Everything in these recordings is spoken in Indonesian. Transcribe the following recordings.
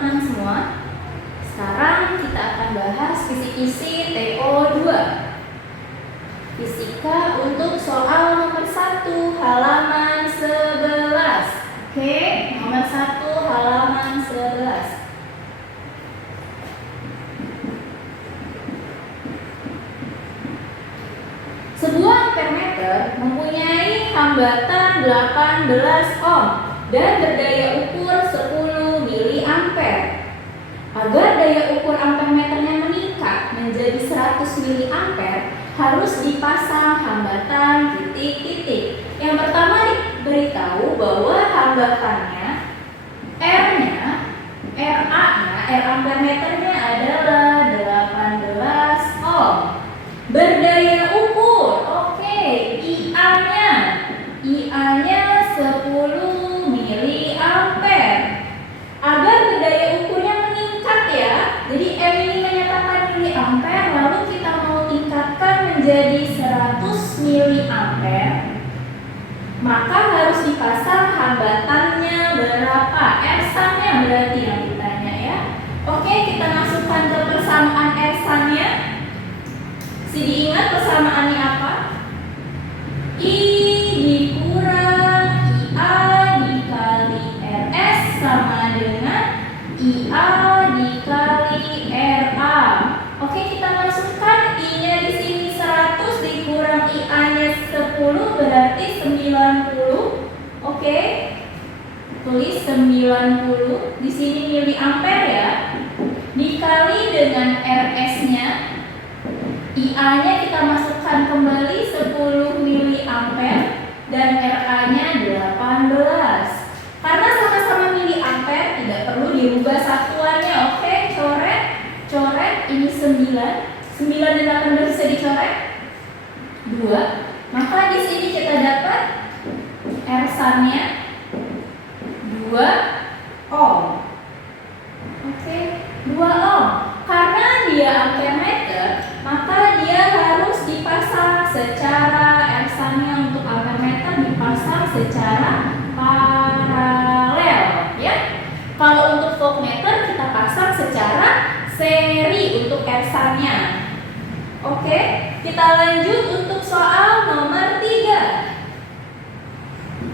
teman-teman semua. Sekarang kita akan bahas kisi-kisi TO2. Fisika untuk soal nomor 1 halaman 11. Oke, nomor 1 halaman 11. Sebuah ampermeter mempunyai hambatan 18 ohm dan berdaya ukur 10 miliampere. Agar daya ukur ampermeternya meningkat menjadi 100 miliampere, harus dipasang hambatan titik-titik. Yang pertama diberitahu bahwa hambatannya R-nya, RA-nya, R ampermeternya adalah 18 ohm. Berdaya ukur, oke, IA-nya 10 miliampere. Agar berdaya ukurnya meningkat ya. Jadi M ini menyatakan miliampere, lalu kita mau tingkatkan menjadi 100 miliampere. Maka harus dipasang hambatannya berapa? R-nya berarti yang ditanya ya. Oke, kita masukkan ke persamaan R-nya. Diingat persamaannya apa? I dikurang IA dikali RS sama dengan IA dikali RA. Oke, kita masukkan I-nya di sini 100 dikurang IA-nya 10 berarti 90. Oke. Tulis 90. Di sini miliampere ya. Dikali dengan RS-nya. IA-nya kita masukkan kembali 10 miliampere dan RA-nya 18. Karena sama-sama miliampere tidak perlu dirubah satuannya. Oke, coret ini 9 dan 18 bisa dicoret 2. Maka di sini kita dapat R-nya 2 ohm. Oke, 2 ohm. Karena dia ampermeter, maka dia harus dipasang secara R-nya untuk ampermeter dipasang secara paralel ya. Kalau untuk voltmeter kita pasang secara seri untuk R-nya. Oke, kita lanjut untuk soal nomor 3.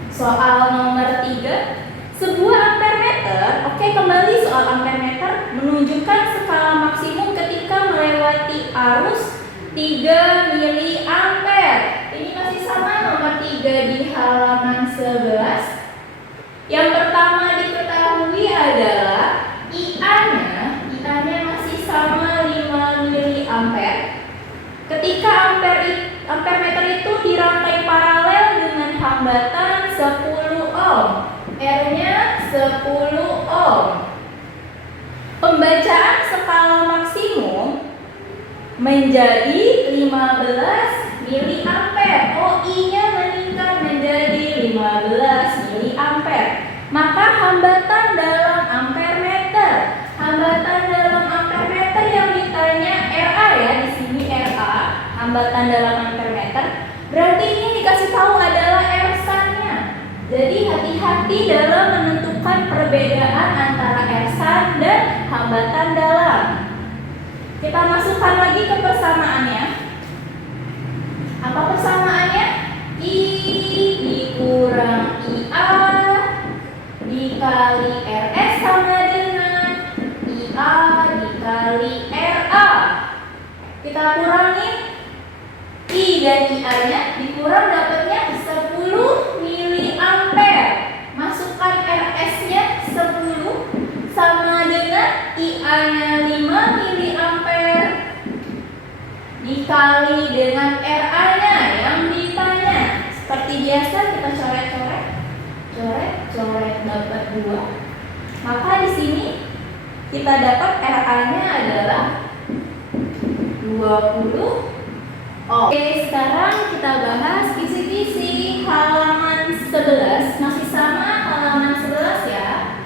Soal nomor 3. Sebuah ampermeter, oke, kembali soal ampermeter menunjukkan skala maksimum ketika melewati arus 3 miliampere. Ini masih sama nomor 3 di halaman 11. Yang pertama diketahui adalah IA-nya masih sama 5 miliampere. Ketika ampermeter itu dirangkai paralel dengan hambatan 10 ohm. R-nya 10 ohm. Pembacaan skala maksimum menjadi 15 miliampere. Oh, I-nya meningkat menjadi 15 miliampere. Maka hambatan dalam ampermeter. Hambatan dalam ampermeter yang ditanya RA ya, di sini RA, hambatan dalam ampermeter. Berarti ini dikasih tahu adalah R-nya. Jadi hati-hati dalam menentukan perbedaan antara R-san dan hambatan dalam. Kita masukkan lagi ke persamaannya. Apa persamaannya? I dikurang IA dikali RS sama dengan IA dikali RA. Kita kurangi I dan IA-nya, dikurang dapatnya 10 miliampere. Masukkan RS-nya 10 sama dengan IA-nya 5 miliampere dikali dengan RA-nya yang ditanya. Seperti biasa kita coret dapat 2. Maka di sini kita dapat RA-nya adalah 20 ohm. Oke, sekarang kita bahas kisi-kisi halaman 11. Masih sama halaman 11 ya.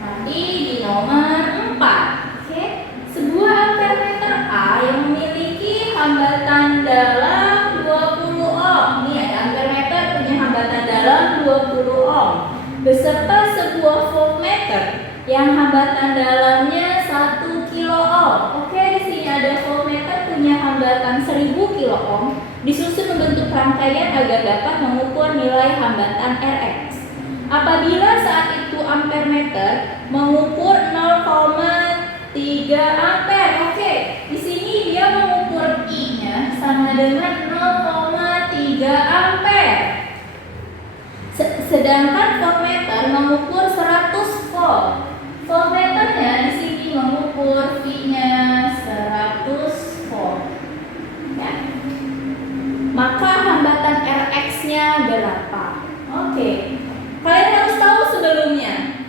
Nanti di nomor 4. Oke. Sebuah ampermeter A yang memiliki hambatan dalam 20 ohm. Nih ada ampermeter punya hambatan dalam 20 ohm. beserta sebuah voltmeter yang hambatan dalamnya 1 kilo ohm. Oke, di sini ada voltmeter punya hambatan 1000 kilo ohm, disusun membentuk rangkaian agar dapat mengukur nilai hambatan Rx. Apabila saat itu ampermeter mengukur 0,3 ampere. Oke, di sini dia mengukur I-nya sama dengan 0,3 ampere. Sedangkan voltmeter mengukur 100 volt. Voltmeternya di sini mengukur V-nya 100 volt. Ya. Maka hambatan Rx-nya berapa? Oke. Kalian harus tahu sebelumnya.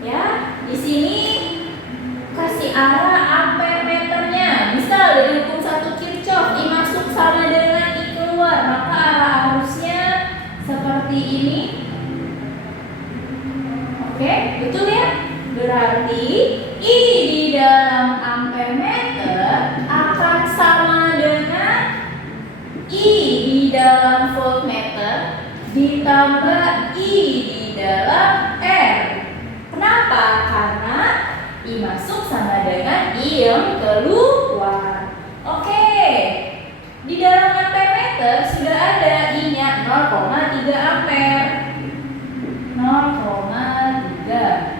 Ya, di sini kasih arah ampermeternya. Misal dari hukum 1 Kirchhoff, I masuk sama dengan I keluar, maka arah arusnya seperti ini. Oke, betul ya? Berarti I di dalam ampermeter akan sama dengan I di dalam voltmeter ditambah I di dalam R. Kenapa? Karena I masuk sama dengan I yang keluar. Oke, di dalam ampermeter sudah ada I-nya 0,3 ampere. 0,3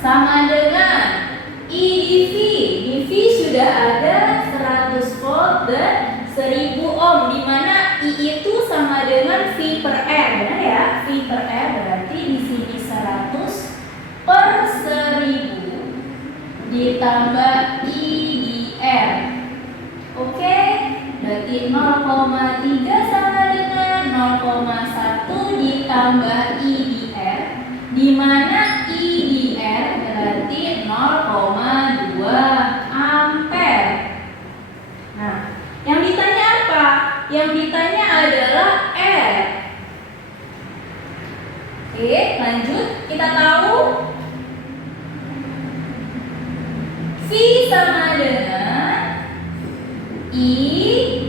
sama dengan I di V. Di V sudah ada 100 volt dan 1000 ohm, di mana I itu sama dengan V per R, benar ya? V per R berarti di sini 100 per 1000 ditambah I di R. Oke, berarti 0,3 sama dengan 0,1 ditambah I di R, di mana I di R berarti 0,2 ampere. Nah, yang ditanya apa? Yang ditanya adalah R. Oke, lanjut. Kita tahu V sama dengan I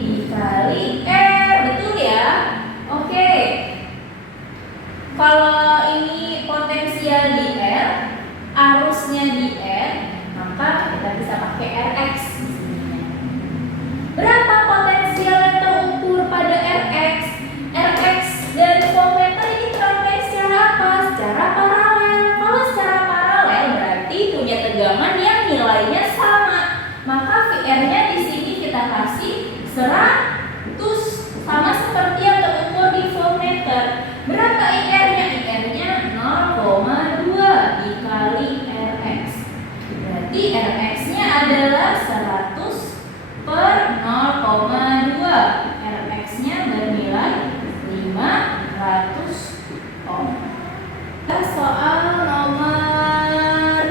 dikali R, betul ya? Oke. Kalau ini potensial di R, arusnya di R, maka kita bisa pakai Rx di sini. Berapa potensial yang terukur pada Rx? Rx dan voltmeter ini terangkai secara apa? Secara paralel. Kalau secara paralel berarti punya tegangan yang nilainya sama. Maka VR-nya di sini kita kasih 100, sama seperti yang terukur di voltmeter. Berapa IR-nya? IR-nya 0,2 dikali Rx. Berarti Rx-nya adalah 100 per 0,2. Rx-nya bernilai 500 ohm. Soal nomor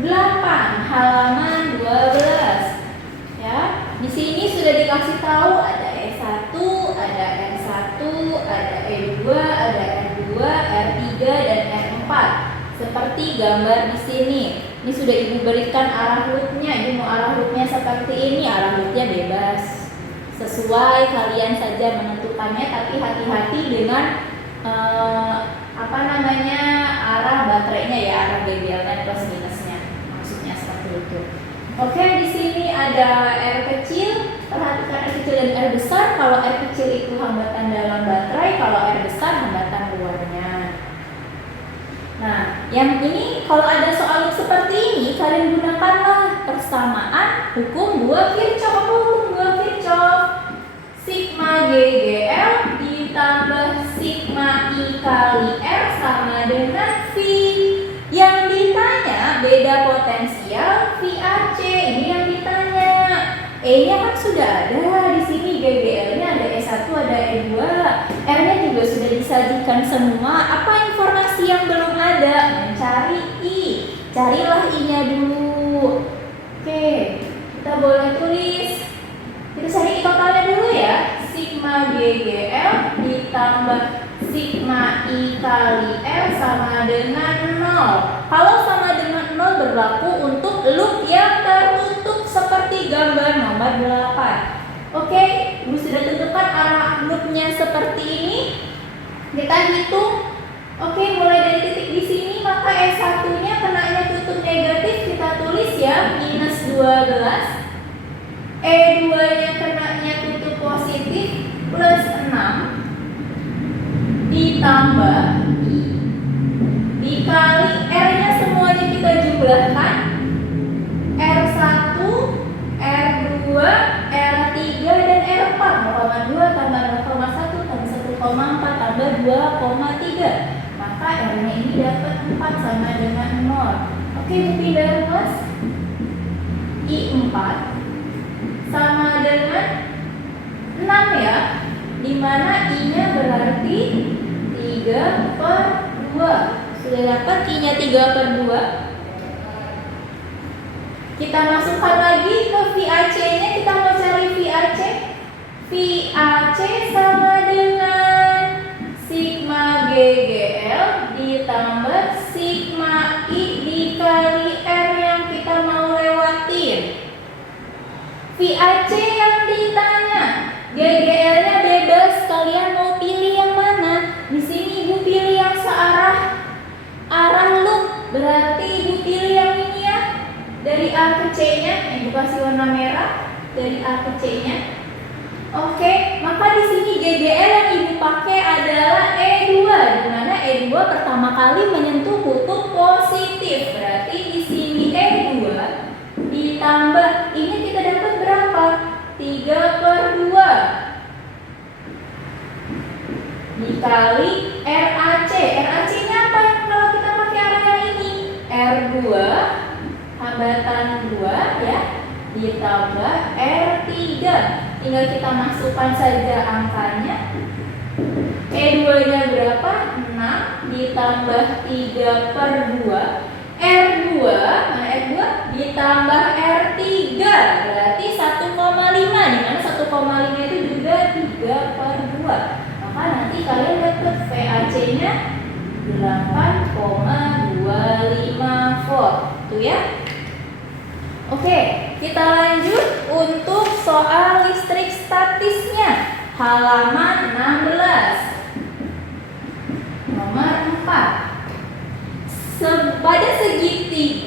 8 halaman 12. Ya, di sini sudah dikasih tahu ada E1, ada R1, ada E2, ada R2, R3 dan R4. Seperti gambar di sini. Ini sudah Ibu berikan arah loopnya. Ibu mau arah loopnya seperti ini, arah loopnya bebas. Sesuai kalian saja menentukannya, tapi hati-hati dengan arah baterainya ya, arah BBL-nya plus minusnya. Maksudnya seperti itu. Oke, di sini ada R kecil. Perhatikan R kecil dan R besar. Kalau R kecil itu hambatan dalam baterai, kalau R besar hambatan luarnya. Nah, yang ini kalau ada soal seperti ini, kalian gunakanlah persamaan hukum 2 Kirchhoff. Apa hukum 2 Kirchhoff? Sigma GGL ditambah sigma I kali R sama dengan V. Yang ditanya beda potensial VAC. Ini yang ditanya. E-nya kan sudah ada di sini, GGL-nya ada E1, ada E2, R-nya juga sudah disajikan semua. Apa informasi yang belum ada? Mencari I. Carilah I-nya dulu. Oke, kita boleh tulis. Kita cari I totalnya dulu ya. Sigma GGL ditambah sigma I kali R sama dengan 0. Kalau sama dengan 0 berlaku untuk loop yang tertutup seperti gambar nomor 8. Oke, Ibu sudah tentukan arah loopnya seperti ini. Kita hitung. Oke, mulai maka E1-nya kenanya kutub negatif, kita tulis ya minus 12. E2-nya kenanya kutub positif plus 6 ditambah I dikali R-nya semuanya kita jumlahkan. R1, R2, R3, dan R4. 0,2 tambah 0,1 tambah 1,4 tambah 2,3. Maka R-nya ini dapat 4 sama dengan 0. Oke, Bu pindah ruas. I4 sama dengan 6 ya, dimana I-nya berarti 3/2. Sudah dapat I-nya 3/2. Kita masukkan lagi ke VAC-nya. Kita mau cari VAC. VAC sama dengan sigma GGL ditambah sigma I dikali R yang kita mau lewatin. VAC yang ditanya, GGL-nya bebas, kalian mau pilih yang mana? Di sini Ibu pilih yang searah, arah loop, berarti Ibu pilih yang ini ya. Dari A ke C-nya, Ibu kasih warna merah. Dari A ke C-nya. Oke, maka di sini GGL yang Ibu pakai adalah E2, di mana E2 pertama kali menyentuh kutub positif. Berarti di sini E2 ditambah ini kita dapat berapa? 3/2 dikali RAC. RAC-nya apa kalau kita pakai arah yang ini? R2 hambatan 2 ya ditambah R3. Tinggal kita masukkan saja angkanya. E2-nya berapa? 6 ditambah 3/2. R2, mana R2? Ditambah R3 berarti 1,5. Dimana 1,5 itu juga 3/2. Maka nanti kalian dapat VAC-nya 8,25 volt. Tuh ya. Oke, kita lanjut untuk soal listrik statisnya. Halaman 16. Nomor 4.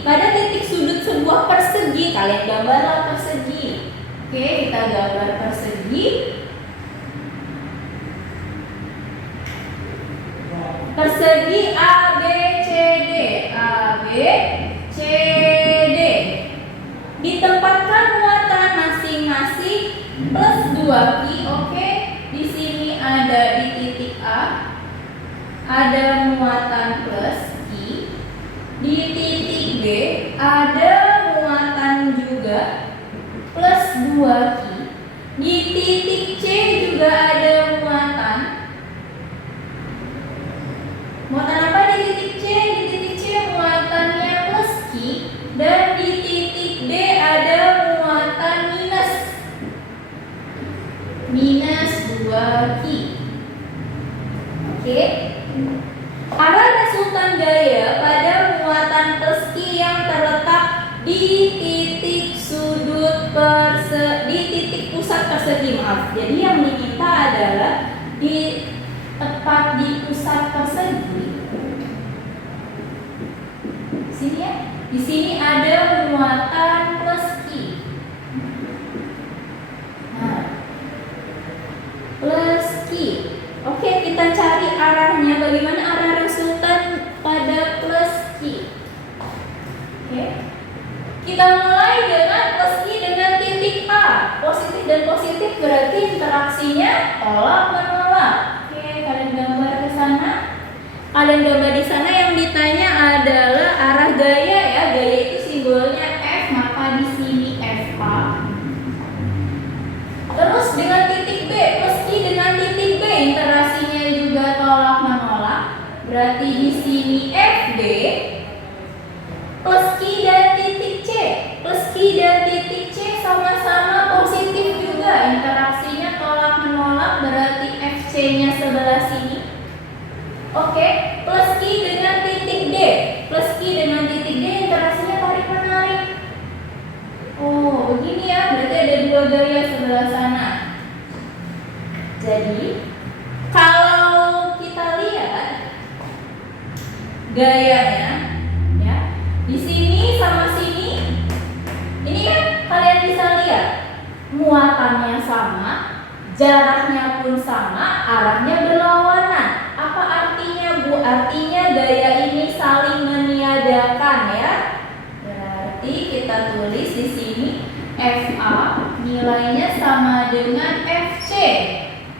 Pada titik sudut sebuah persegi, kalian gambarlah persegi. Oke, kita gambar persegi. Persegi ABCD. ABCD. Ditempatkan muatan masing-masing plus 2 pi. Oke, di sini ada di titik A ada muatan plus pi. Di titik B ada muatan juga plus 2 pi. Di titik C juga ada muatan. Muatan apa di titik C? Di titik C muatannya plus pi. Dan di titik D ada muatan minus 2 pi. Oke. Arah resultan gaya pada muatan plus pi yang terletak di titik pusat persegi. Maaf. Jadi yang diminta adalah tepat di pusat persegi. Sini ya. Di sini ada muatan plus pi. Nah, plus pi. Oke, kita cari arahnya. Bagaimana arah resultan pada plus pi? Oke. Kita mulai dengan plus pi dengan titik A. Positif dan positif berarti interaksinya tolak menolak. Oke, kalian gambar ke sana. Kalian gambar di sana, yang ditanya adalah arah gaya ya. Gaya itu simbolnya F, maka di sini FA. Terus dengan titik B, plus pi dengan titik B interaksinya juga tolak menolak. Berarti di sini FB. Plus pi dan titik C. Plus pi dan titik C sama-sama positif juga. Interaksinya tolak menolak, berarti FC-nya sebelah sini. Oke, plus pi dengan titik D. Plus pi dengan titik D interaksinya tarik menarik. Oh, begini ya. Berarti ada dua gaya sebelah sana. Jadi, kalau kita lihat gayanya muatannya sama, jaraknya pun sama, arahnya berlawanan. Apa artinya, Bu? Artinya gaya ini saling meniadakan ya. Berarti kita tulis di sini FA nilainya sama dengan FC.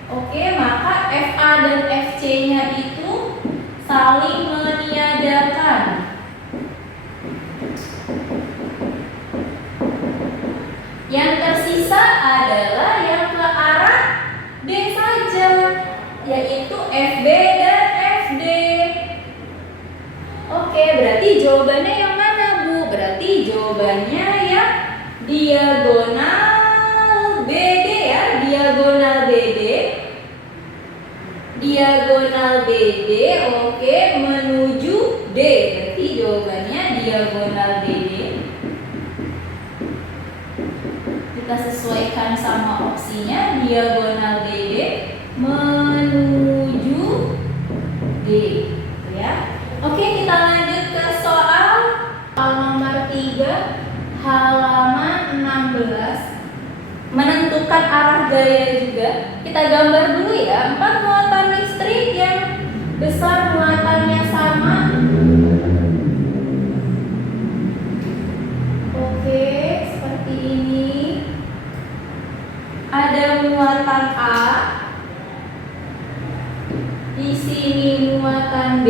Oke, maka FA dan FC-nya itu saling meniadakan. Yang tersisa adalah yang ke arah B saja, yaitu FB dan FD. Oke, berarti jawabannya yang mana, Bu? Berarti jawabannya yang diagonal BD ya, diagonal BD. Diagonal BD, oke, menuju D. Berarti jawabannya diagonal BD. Kita sesuaikan sama opsinya, diagonal BD menuju D, ya. Oke, kita lanjut ke soal nomor 3, halaman 16. Menentukan arah gaya juga. Kita gambar dulu ya, 4 muatan listrik yang besar muatannya sama. Oke, seperti ini. Ada muatan A, di sini muatan B,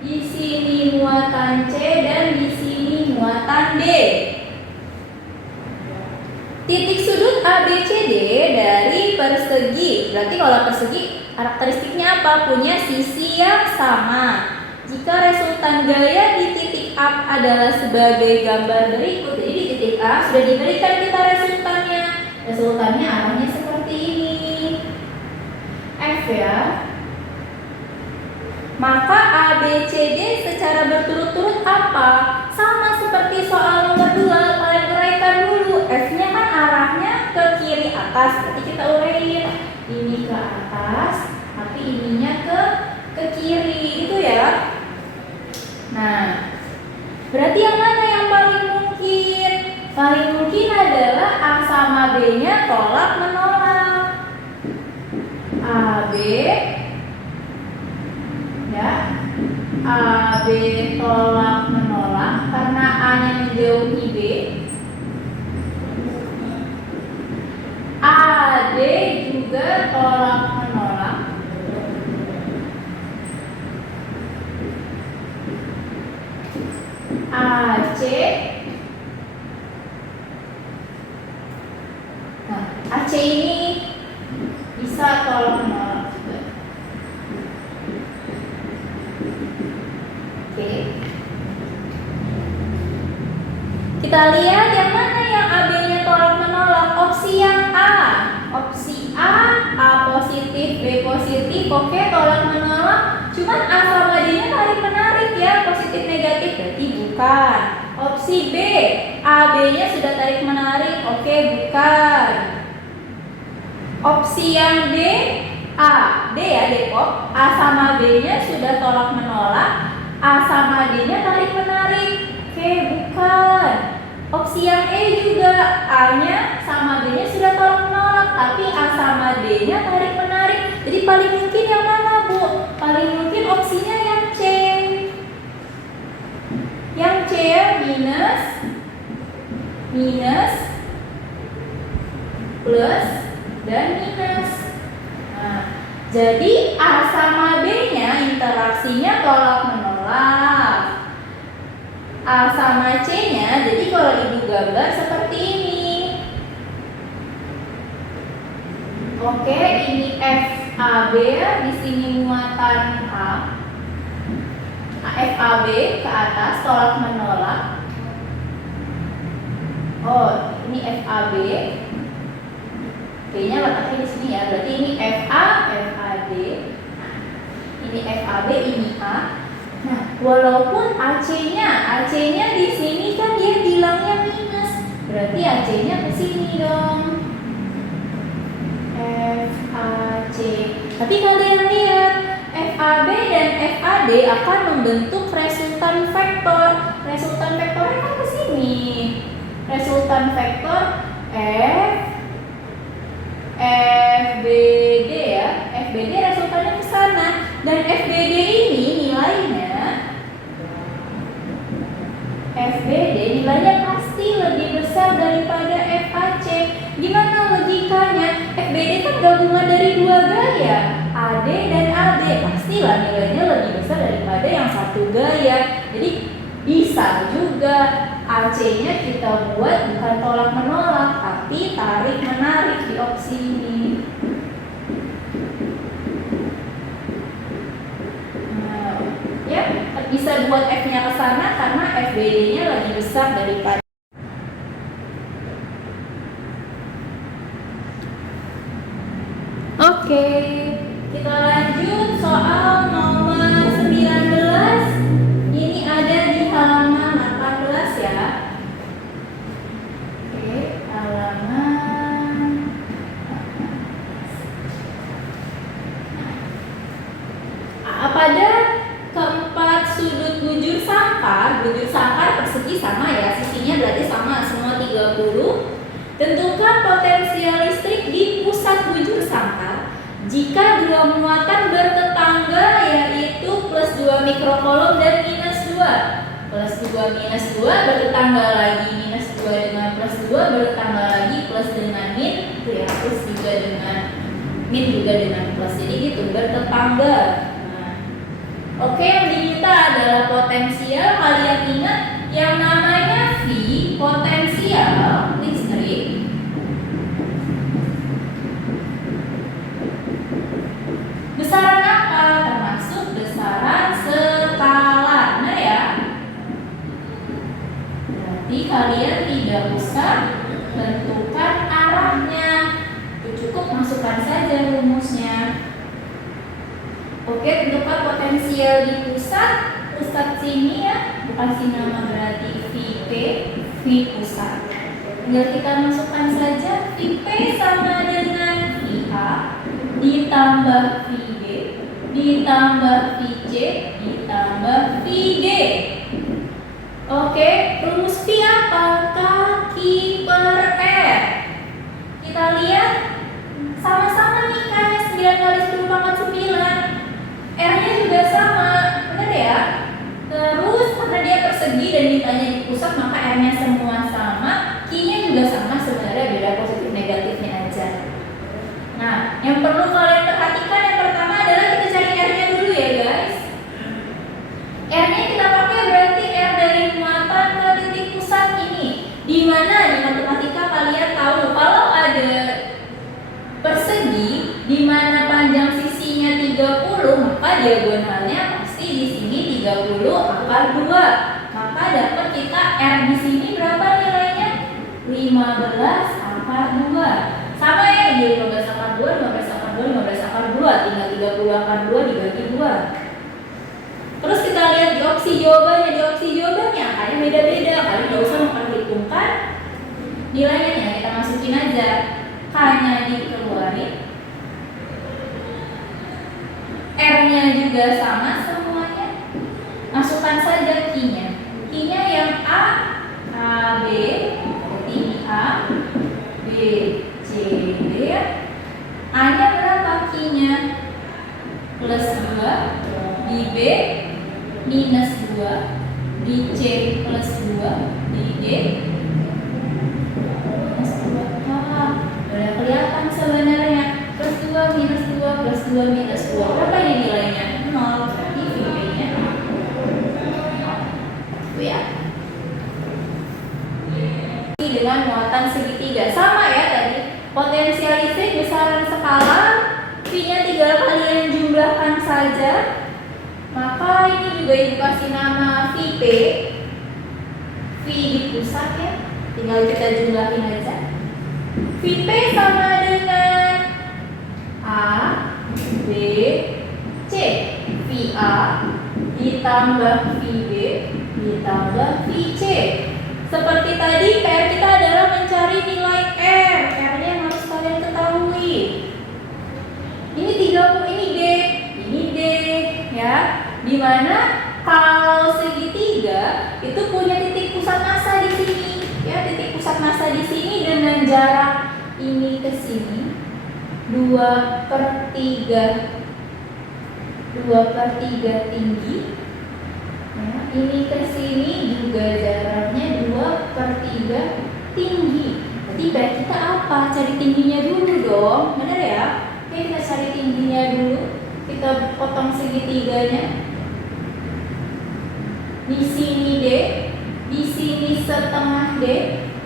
di sini muatan C, dan di sini muatan D. Titik sudut ABCD dari persegi. Berarti kalau persegi karakteristiknya apa? Punya sisi yang sama. Jika resultan gaya di titik A adalah sebagai gambar berikut. Jadi di titik A sudah diberikan kita resultannya. Resultannya arahnya seperti ini. F ya. Maka ABCD secara berturut-turut apa? Sama seperti soal nomor 2. Kalian uraikan dulu. F-nya kan arahnya ke kiri atas. Berarti kita uraiin. Ini ke atas, tapi ininya ke kiri. Itu ya. Nah, berarti yang mana yang paling mungkin? Paling mungkin adalah A sama B-nya tolak menolak. AB ya, AB tolak menolak karena A-nya menjauhi B. AD juga tolak menolak. AC, nah AC ini bisa tolak menolak juga. Oke. Kita lihat yang mana yang AB-nya tolak menolak. Opsi yang A. Opsi A positif, B positif. Oke, tolak menolak. Cuman A sama D-nya tarik menarik ya, positif negatif. Berarti bukan. Opsi B, AB-nya sudah tarik menarik. Oke, bukan. Opsi yang D, D ya, Depok. A sama B-nya sudah tolak menolak. A sama D-nya tarik menarik. Oke, bukan. Opsi yang E juga, A-nya sama B-nya sudah tolak menolak, tapi A sama D-nya tarik menarik. Jadi paling mungkin yang mana, Bu? Paling mungkin opsinya yang C. Yang C ya, minus, plus, dan minus. Nah, jadi A sama B-nya interaksinya tolak menolak. A sama C-nya, jadi kalau Ibu gambar seperti ini. Oke, ini FAB, di sini muatan A. FAB ke atas, tolak menolak. Oh, ini FAB. B-nya letaknya di sini ya, berarti ini FA, FAD. Ini FAB, ini A. Nah, walaupun AC-nya di sini kan dia bilangnya minus, berarti AC-nya ke sini dong. FAC. Tapi kalian lihat, FAB dan FAD akan membentuk resultan vektor. Resultan vektornya kan ke sini. Resultan vektor FBD ya. FBD resultannya ke sana. Dan FBD ini nilainya pasti lebih besar daripada FAC. Gimana logikanya? FBD kan gabungan dari dua gaya, AD dan AB. Pastilah nilainya lebih besar daripada yang satu gaya. Jadi bisa juga AC-nya kita buat bukan tolak menolak, tapi tarik menarik di opsi ini. Ya, bisa buat F-nya ke sana karena FBD-nya lebih besar daripada. Oke, kita lanjut soal nomor 19. Ini ada di halaman 18 ya. Oke, halaman 18. Pada keempat sudut bujur sangkar persegi sama ya, sisinya berarti sama semua 30. Tentukan potensial listrik di pusat bujur sangkar jika dua muatan bertetangga, yaitu plus 2 mikrokolom dan minus 2. Plus 2 minus 2 bertetangga lagi, minus 2 dengan plus 2 bertetangga lagi, plus dengan min itu ya, plus juga dengan min juga dengan plus. Jadi gitu, bertetangga. Oke, yang diminta adalah potensial. Kalian ingat yang namanya V, potensial listrik. Besaran apa? Termasuk besaran skala. Nah ya. Berarti kalian tidak usah tentukan arahnya. Cukup masukkan saja rumusnya. Oke, tentukan potensial di pusat sini ya, bukan sini nama berarti VP, V pusat. Tinggal kita masukkan saja VP sama dengan VA ditambah VB ditambah VC ditambah VG. Oke, rumus P apa? Kaki per R. Kita lihat sama-sama nih kayak 9 kali 10 pangkat 9. R-nya juga sama, benar ya? Terus karena dia persegi dan ditanya di pusat, maka R-nya semua sama, Q-nya juga sama, sebenarnya beda positif negatifnya aja. Nah, yang perlu kalian perhatikan yang pertama adalah kita cari R-nya dulu ya guys. R-nya kita pakai berarti R dari muatan ke titik pusat ini. Di mana di matematika kalian tahu kalau ada persegi di mana panjang sisinya 30, maka diagonalnya pasti di sini 30 akar 2. Maka dapat kita R di sini berapa nilainya? 15 akar 2. Sama ya, jadi 15 akar 2, 15 akar 2, 15 akar 2, tinggal 30 akar 2 dibagi 2. Terus kita lihat di opsi jawabannya. Di opsi jawabannya angkanya beda-beda. Kalian nggak usah memperhitungkan nilainya, kita masukin aja. K-nya dikeluarin, R-nya juga sama semuanya. Masukkan saja Q-nya. Q-nya yang A, B, berarti A, B, C, D. A-nya berapa Q-nya? Plus 2, di B minus 2, di C plus 2, di D minus 2. Udah kelihatan sebenarnya. Plus 2 minus 2 plus 2 minus 2. Berapa ini nilainya? 0. Berarti VP-nya 0. Ya. Dengan muatan segitiga. Sama ya tadi. Potensial listrik besaran skala. V-nya tinggal kalian jumlahkan saja. Maka ini juga ibu kasih nama VP. V di pusat ya. Tinggal kita jumlahin aja. VP sama dengan A, B, C. VA ditambah VB ditambah VC. Seperti tadi PR kita adalah mencari nilai R. R-nya yang harus kalian ketahui. Ini 30, ini D ya. Dimana kalau segitiga itu punya titik pusat massa di sini ya. ya, titik pusat massa di sini dengan jarak ini ke sini 2/3 tinggi. Ya, ini ke sini juga jaraknya 2/3 tinggi. Berarti PR kita apa? Cari tingginya dulu dong, benar ya? Oke, kita cari tingginya dulu. Kita potong segitiganya. Di sini D, di sini setengah D.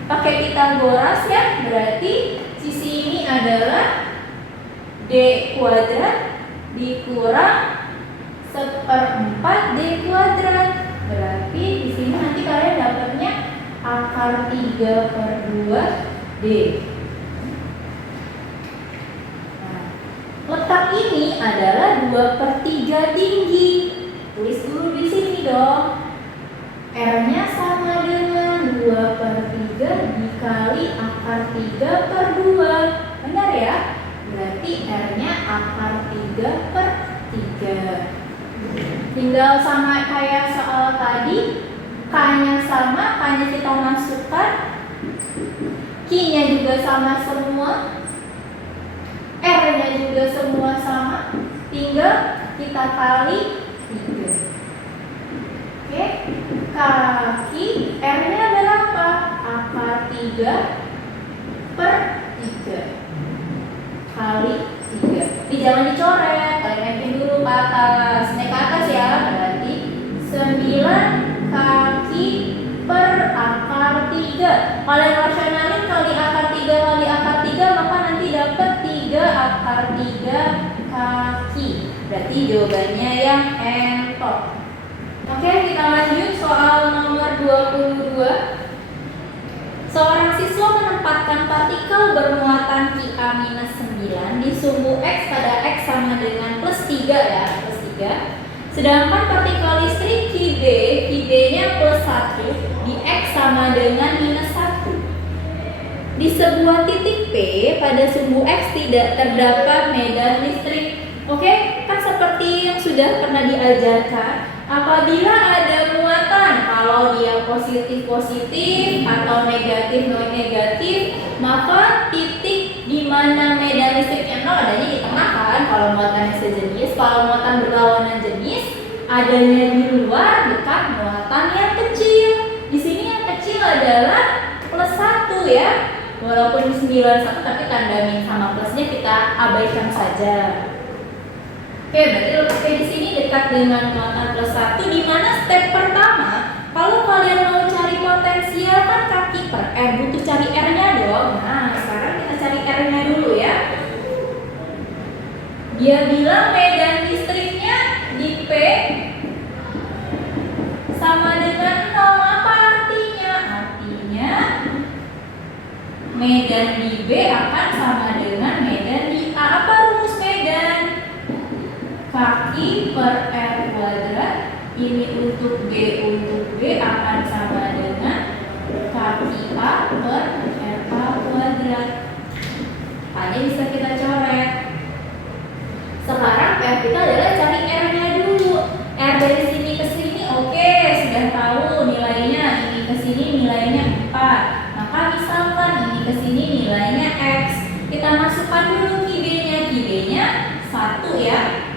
Pakai Pitagoras ya, berarti sisi ini adalah D kuadrat dikurang 1/4 D kuadrat. Berarti di sini nanti kalian dapatnya akar 3/2 D. Nah, letak ini adalah 2/3 tinggi. Tulis dulu di sini dong. R-nya sama dengan 2/3 dikali akar 3/2. Benar ya? Berarti R-nya akar 3/3. Tinggal sama kayak soal tadi, K-nya sama, K-nya kita masukkan, Q-nya juga sama semua, R-nya juga semua sama, tinggal kita kali 3. Oke, kaki R-nya berapa? Akar 3/3 kali 3. Ini jangan dicoret, kalian naikin dulu ke atas. Naik ke atas ya, berarti 9 kaki per akar 3. Kalian rasionalin kali akar 3 kali akar 3, maka nanti dapat 3 akar 3 kaki. Berarti jawabannya yang entok. Oke, kita lanjut soal nomor 22. Seorang siswa menempatkan partikel bermuatan Ki-9 di sumbu X pada X sama dengan +3 ya, +3. Sedangkan partikel listrik Ki-B-nya +1 di X sama dengan -1. Di sebuah titik P pada sumbu X tidak terdapat medan listrik. Oke, kan seperti yang sudah pernah diajarkan, apabila ada muatan, kalau dia positif-positif atau negatif-negatif, maka titik di mana medan listriknya 0 adanya di tengah kan, kalau muatannya sejenis. Kalau muatan berlawanan jenis, adanya di luar dekat muatan yang kecil. Di sini yang kecil adalah +1 ya. Walaupun 91 tapi tanda min sama plusnya kita abaikan saja. Oke, berarti letaknya di sini dekat dengan muatan +1, di mana step pertama, kalau kalian mau cari potensial kan kaki per R, butuh cari R-nya dong. Nah, sekarang kita cari R-nya dulu ya. Dia bilang medan listriknya di P sama dengan 0. Apa artinya? Artinya medan di B akan sama dengan medan di A. Apa rumus medan? Kaki per R kuadrat, ini untuk B akan sama dengan kaki A per RA kuadrat. Hanya bisa kita coret. Sekarang PR kita adalah cari R-nya dulu. R dari sini ke sini oke, sudah tahu nilainya. Ini ke sini nilainya 4. Maka misalkan ini ke sini nilainya X. Kita masukkan dulu Ki-B-nya 1 ya.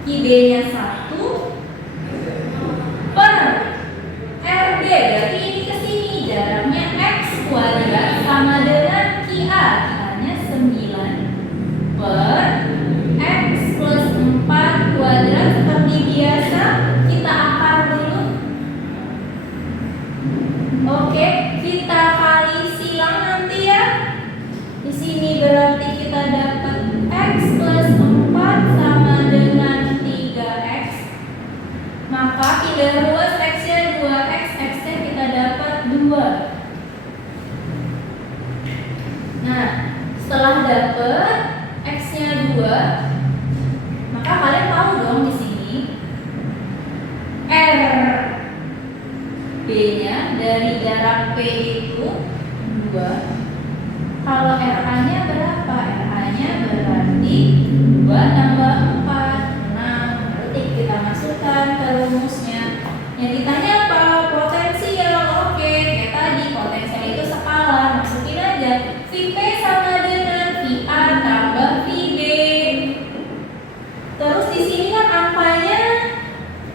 Ki-B-nya 1 per RB, berarti ini ke sini jaraknya X kuadrat sama dengan Ki-A, Ki-A-nya 9 per X plus 4 kuadrat. Seperti biasa kita akar dulu. Oke, kita kali silang nanti ya. Di sini berarti kita dapat X plus 4 sama dengan 3X. Maka tidak ruas X-nya 2X, X-nya kita dapat 2. Nah, setelah dapat X-nya 2, maka kalian tahu dong di sini R B-nya dari jarak P itu 2. Kalau RA-nya berapa? RA-nya berarti 2 tambah 4, 6. Berarti kita masukkan ke rumusnya. Yang ditanya apa? Potensial. Oke, kayak tadi potensial itu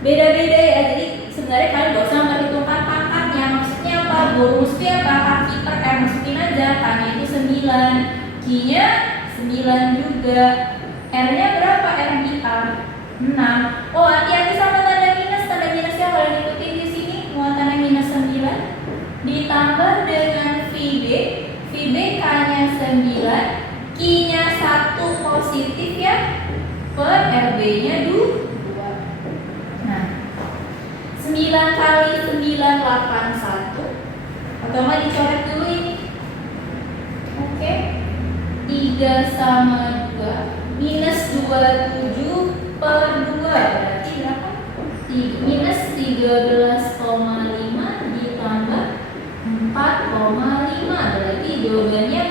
beda-beda ya. Jadi sebenarnya kalian gak usah memperhitungkan pangkatnya. Maksudnya apa? Rumusnya apa? Kaki per R, masukin aja. K-nya itu 9, Q-nya 9 juga. R-nya berapa? R di A 6. Oh, hati-hati sama tanda minus. Tanda minusnya kalian ikutin di sini. Muatannya minus 9 ditambah dengan VB. VB K-nya 9, Q-nya 1 positif ya, per RB-nya 2. Nah, 9 kali 9 81. Atau nggak dicoret dulu ini. Oke. 3 sama 2 minus 27 per 2 berarti berapa? Minus 13,5 ditambah 4,5 berarti jawabannya